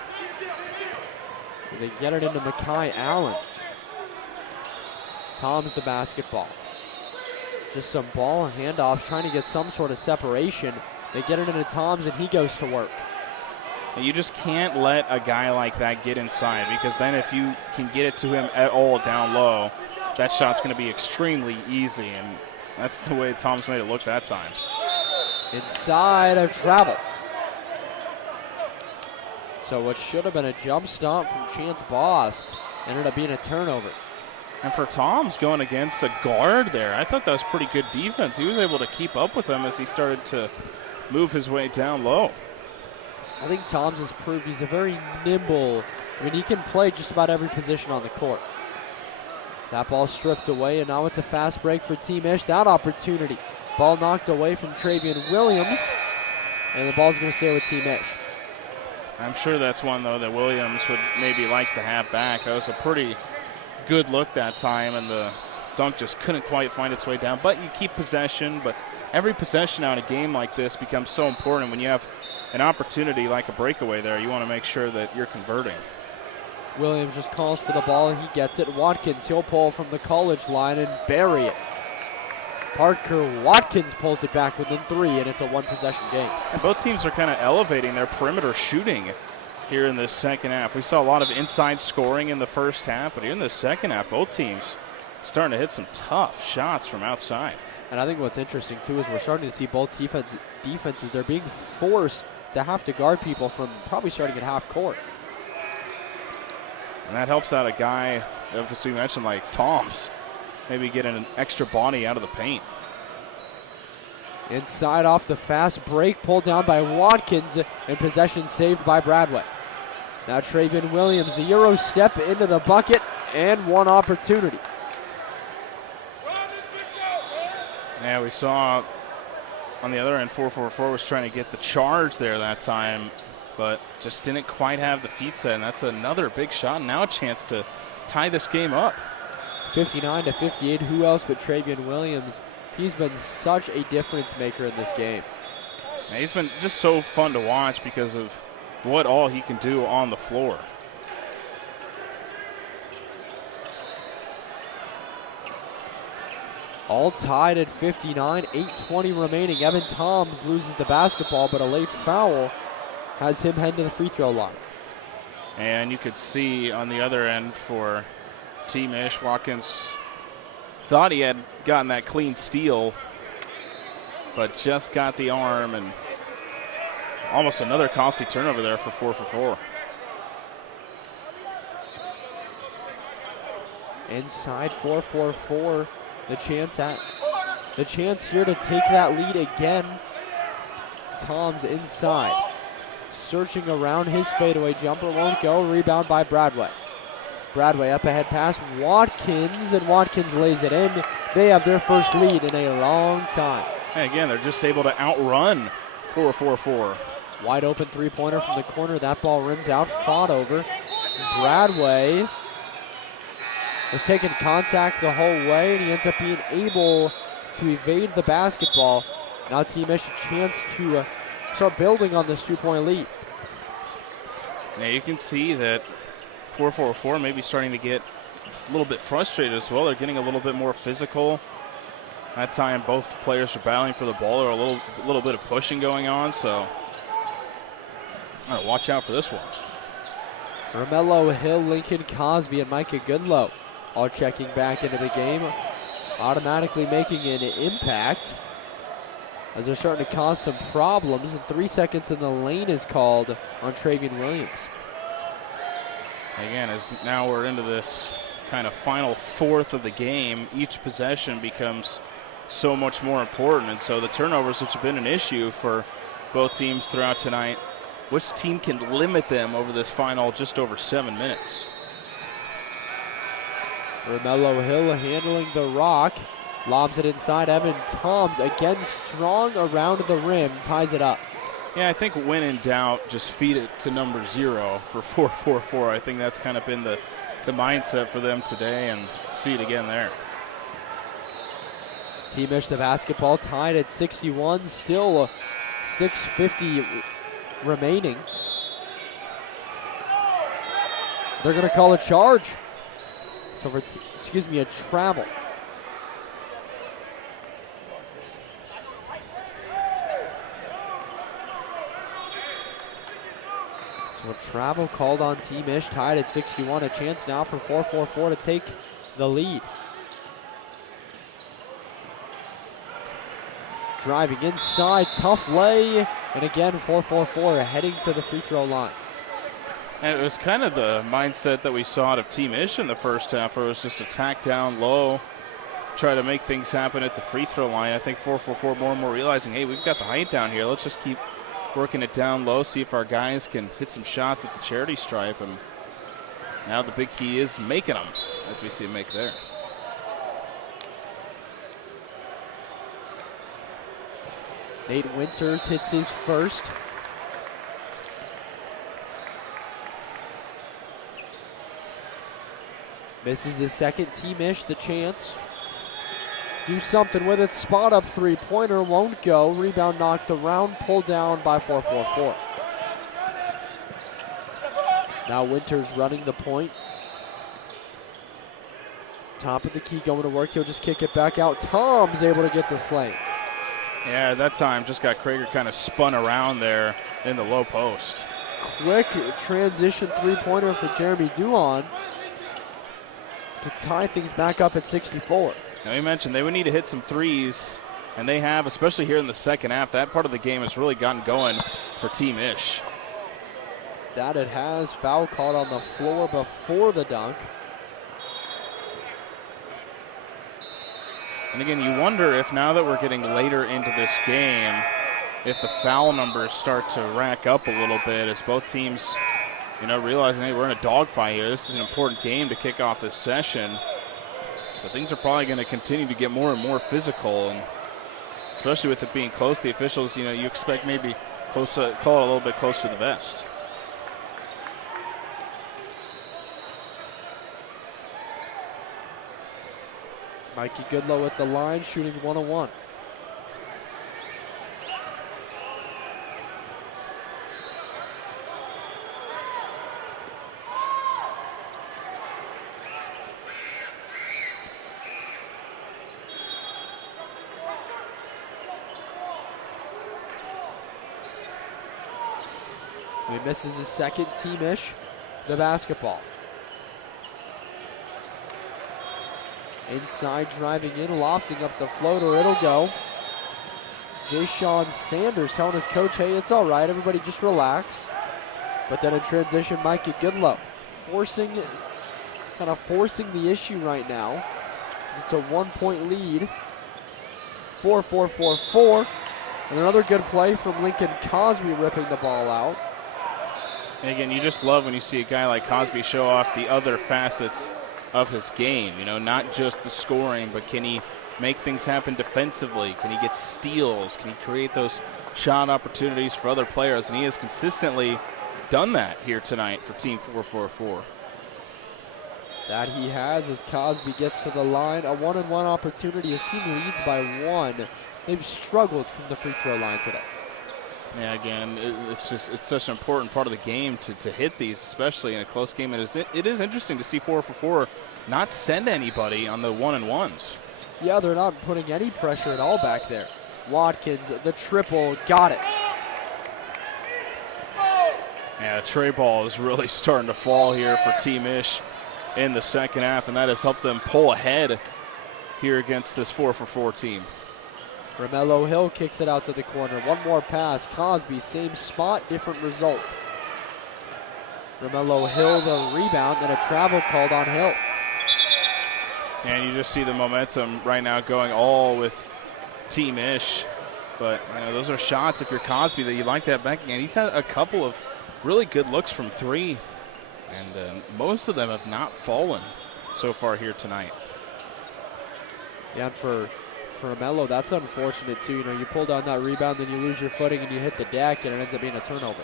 They get it into Makai Allen. Tom's the basketball. Just some ball handoffs, trying to get some sort of separation. They get it into Toms, and he goes to work. And you just can't let a guy like that get inside, because then if you can get it to him at all down low, that shot's going to be extremely easy, and that's the way Tom's made it look that time. Inside of travel. So what should have been a jump stomp from Chance Bost ended up being a turnover. And for Tom's going against a guard there, I thought that was pretty good defense. He was able to keep up with him as he started to move his way down low. I think Tom's has proved he's a very nimble. I mean, he can play just about every position on the court. That ball stripped away, and now it's a fast break for Team Ish. That opportunity. Ball knocked away from Travian Williams, and the ball's going to stay with Team Ish. I'm sure that's one, though, that Williams would maybe like to have back. That was a pretty good look that time, and the dunk just couldn't quite find its way down. But you keep possession, but every possession out in a game like this becomes so important. When you have an opportunity like a breakaway there, you want to make sure that you're converting. Williams just calls for the ball, and he gets it. Watkins, he'll pull from the college line and bury it. Parker Watkins pulls it back within 3, and it's a one-possession game. And both teams are kind of elevating their perimeter shooting here in this second half. We saw a lot of inside scoring in the first half, but here in the second half, both teams starting to hit some tough shots from outside. And I think what's interesting, too, is we're starting to see both defenses, they're being forced to have to guard people from probably starting at half court. And that helps out a guy, as we mentioned, like Toms, maybe getting an extra body out of the paint. Inside off the fast break, pulled down by Watkins, and possession saved by Bradway. Now Travian Williams, the Euro step into the bucket, and one opportunity. Yeah, we saw on the other end, 4-4-4 was trying to get the charge there that time, but just didn't quite have the feet set, and that's another big shot. Now a chance to tie this game up. 59-58, who else but Travian Williams? He's been such a difference maker in this game. Yeah, he's been just so fun to watch because of what all he can do on the floor. All tied at 59, 8:20 remaining. Evan Toms loses the basketball, but a late foul has him head to the free throw line. And you could see on the other end for Team Ish, Watkins thought he had gotten that clean steal, but just got the arm, and almost another costly turnover there for 4-for-4. Inside 4-4-4. The chance here to take that lead again. Tom's inside. Searching around, his fadeaway jumper won't go. Rebound by Bradway. Bradway up ahead pass, Watkins, and Watkins lays it in. They have their first lead in a long time. And again, they're just able to outrun 4-4-4. Wide open three-pointer from the corner. That ball rims out, fought over. Bradway was taking contact the whole way, and he ends up being able to evade the basketball. Now Team Ish a chance to start building on this two-point lead. Now you can see that 4-4-4 maybe starting to get a little bit frustrated as well. They're getting a little bit more physical. That time both players are battling for the ball. There are a little bit of pushing going on, so watch out for this one. Romello, Hill, Lincoln, Cosby, and Micah Goodlow all checking back into the game, automatically making an impact as they're starting to cause some problems, and 3 seconds in the lane is called on Travian Williams. Again, as now we're into this kind of final fourth of the game, each possession becomes so much more important, and so the turnovers, which have been an issue for both teams throughout tonight, which team can limit them over this final just over 7 minutes? Romello Hill handling the rock. Lobs it inside. Evan Toms, again strong around the rim, ties it up. Yeah, I think when in doubt, just feed it to number 0 for 4-4-4. I think that's kind of been the mindset for them today, and see it again there. Team Ish, the basketball, tied at 61, still 6:50 remaining. They're going to call a charge. So for, a travel. So a travel called on Team Ish, tied at 61. A chance now for 4-4-4 to take the lead. Driving inside, tough lay, and again 4-4-4 heading to the free throw line. And it was kind of the mindset that we saw out of Team Ish in the first half, where it was just attack down low, try to make things happen at the free throw line. I think 4-4-4 more and more realizing, hey, we've got the height down here. Let's just keep working it down low, see if our guys can hit some shots at the charity stripe. And now the big key is making them, as we see him make there. Nate Winters hits his first. Misses his second. Team Ish the chance. Do something with it. Spot up three-pointer. Won't go. Rebound knocked around. Pulled down by 4-4-4. Now Winters running the point. Top of the key going to work. He'll just kick it back out. Tom's able to get the slate. Yeah, at that time just got Krager kind of spun around there in the low post. Quick transition three-pointer for Jeremy Duhon to tie things back up at 64. Now, you mentioned they would need to hit some threes, and they have, especially here in the second half. That part of the game has really gotten going for Team Ish. That it has. Foul called on the floor before the dunk. And again, you wonder if now that we're getting later into this game, if the foul numbers start to rack up a little bit as both teams, realizing, hey, we're in a dogfight here. This is an important game to kick off this session. So things are probably going to continue to get more and more physical, and especially with it being close, the officials, you expect maybe call it a little bit closer to the vest. Mikey Goodlow at the line, shooting 1-1. He misses his second. Team Ish, the basketball. Inside, driving in, lofting up the floater, it'll go. Jay-Sean Sanders telling his coach, hey, it's all right, everybody just relax. But then in transition, Mikey Goodlow forcing the issue right now. It's a 1-point lead. 4-4-4-4. And another good play from Lincoln Cosby ripping the ball out. And again, you just love when you see a guy like Cosby show off the other facets of his game, not just the scoring, but can he make things happen defensively? Can he get steals? Can he create those shot opportunities for other players? And he has consistently done that here tonight for Team 4-4-4. That he has as Cosby gets to the line. A 1-on-1 opportunity. His team leads by 1. They've struggled from the free throw line today. Yeah, again, it's such an important part of the game to hit these, especially in a close game. It is interesting to see 4-4-4 not send anybody on the 1-on-1s. Yeah, they're not putting any pressure at all back there. Watkins, the triple, got it. Yeah, tray ball is really starting to fall here for Team Ish in the second half, and that has helped them pull ahead here against this 4-for-4 team. Romello Hill kicks it out to the corner. One more pass. Cosby, same spot, different result. Romello Hill the rebound, and a travel called on Hill. And you just see the momentum right now going all with Team Ish. But those are shots, if you're Cosby, that you like that back again. He's had a couple of really good looks from three, and most of them have not fallen. so far here tonight. Yeah, and for Mello, that's unfortunate too. You know, you pull down that rebound, then you lose your footing and you hit the deck, and it ends up being a turnover.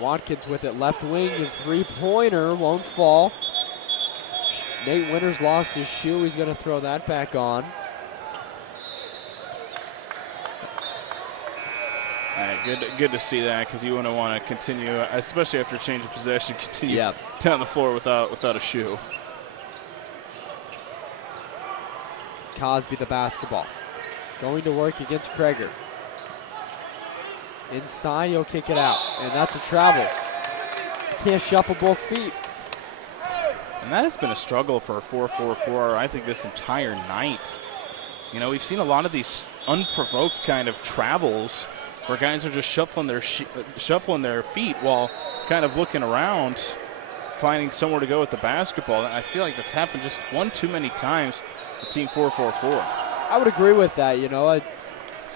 Watkins with it, left wing, and three-pointer won't fall. Nate Winters lost his shoe. He's going to throw that back on. Good to see that, because you wouldn't want to continue, especially after a change of possession, continue down the floor without a shoe. Cosby the basketball. Going to work against Kreger. Inside, he'll kick it out, and that's a travel. Can't shuffle both feet. And that has been a struggle for a 4-4-4, I think, this entire night. You know, we've seen a lot of these unprovoked kind of travels where guys are just shuffling their feet while kind of looking around, finding somewhere to go with the basketball. And I feel like that's happened just one too many times for Team 4-4-4. I would agree with that. You know,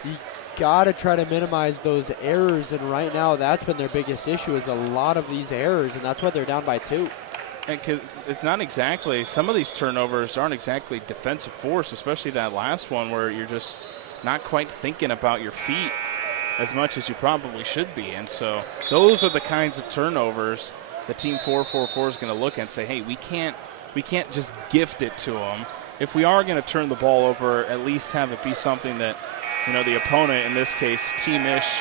you got to try to minimize those errors, and right now that's been their biggest issue, is a lot of these errors, and that's why they're down by 2. And it's not exactly, some of these turnovers aren't exactly defensive force, especially that last one where you're just not quite thinking about your feet as much as you probably should be. And so those are the kinds of turnovers the Team 4-4-4 is going to look at and say, hey, we can't just gift it to them. If we are going to turn the ball over, at least have it be something that, you know, the opponent, in this case, Team Ish,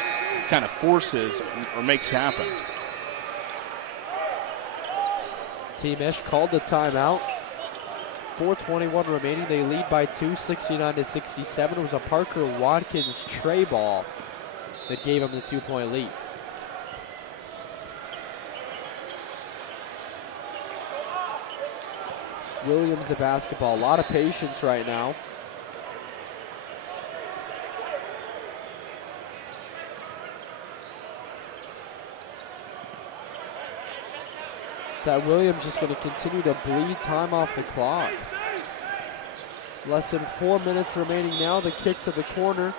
kind of forces or makes happen. Team Ish called the timeout. 4:21 remaining. They lead by 2, 69-67. It was a Parker Watkins tray ball that gave him the 2-point lead. Williams the basketball. A lot of patience right now. That Williams just going to continue to bleed time off the clock. Less than 4 minutes remaining now. The kick to the corner.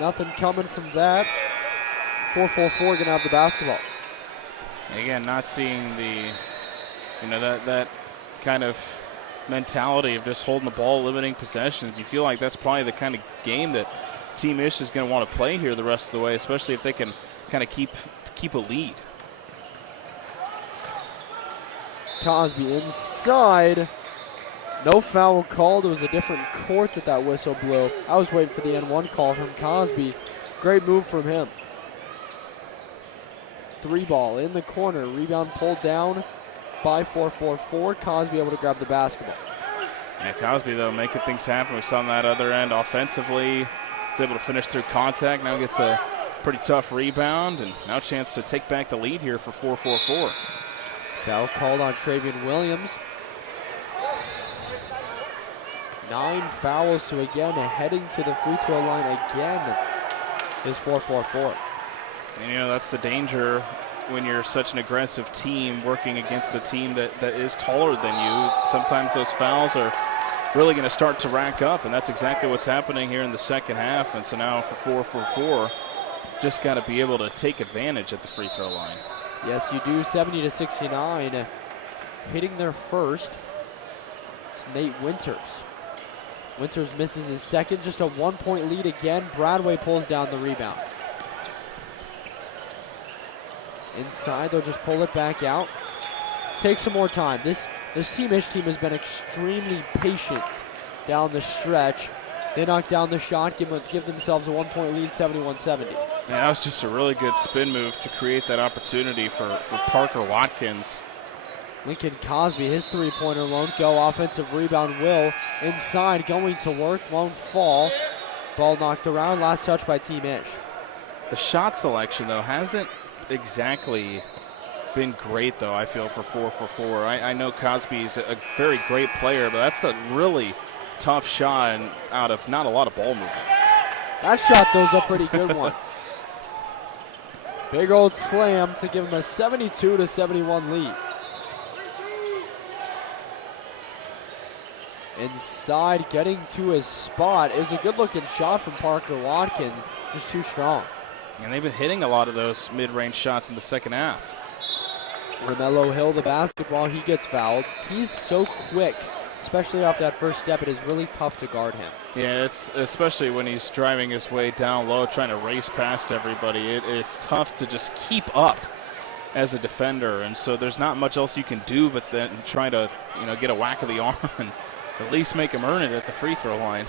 Nothing coming from that. 4-4-4 going to have the basketball. Again, not seeing the, you know, that kind of mentality of just holding the ball, limiting possessions. You feel like that's probably the kind of game that Team Ish is going to want to play here the rest of the way, especially if they can kind of keep a lead. Cosby inside. No foul called. It was a different court that whistle blew. I was waiting for the N1 call from Cosby. Great move from him. 3-ball in the corner. Rebound pulled down by 4-4-4. Cosby able to grab the basketball. Yeah, Cosby, though, making things happen. We saw on that other end offensively. He's able to finish through contact. Now gets a pretty tough rebound, and now a chance to take back the lead here for 4-4-4. Foul called on Travian Williams. 9 fouls, so again, heading to the free throw line again is 4-4-4. And, you know, that's the danger when you're such an aggressive team working against a team that is taller than you. Sometimes those fouls are really going to start to rack up, and that's exactly what's happening here in the second half. And so now for 4-4-4, just got to be able to take advantage at the free throw line. Yes, you do. 70-69. Hitting their first. It's Nate Winters. Winters misses his second. Just a 1-point lead again. Bradway pulls down the rebound. Inside, they'll just pull it back out. Take some more time. This Team Ish team has been extremely patient down the stretch. They knock down the shot, give themselves a 1-point lead, 71-70. Yeah, that was just a really good spin move to create that opportunity for Parker Watkins. Lincoln Cosby, his 3-pointer won't go. Offensive rebound will. Inside, going to work, won't fall. Ball knocked around. Last touch by Team Ish. The shot selection, though, hasn't exactly been great, though, I feel, for 4-4-4. I know Cosby's a very great player, but that's a really tough shot and out of not a lot of ball movement. That shot, though, is a pretty good one. Big old slam to give him a 72-71 lead. Inside, getting to his spot. It was a good-looking shot from Parker Watkins, just too strong. And they've been hitting a lot of those mid-range shots in the second half. Romello Hill, the basketball, he gets fouled. He's so quick, especially off that first step. It is really tough to guard him. Yeah, it's especially when he's driving his way down low, trying to race past everybody. It is tough to just keep up as a defender, and so there's not much else you can do but then try to, get a whack of the arm and at least make him earn it at the free throw line.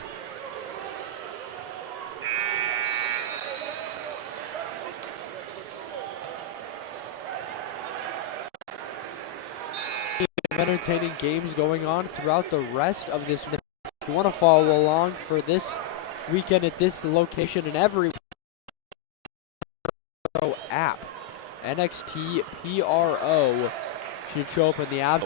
Entertaining games going on throughout the rest of this. If you want to follow along for this weekend at this location and every app, NXTPRO should show up in the app.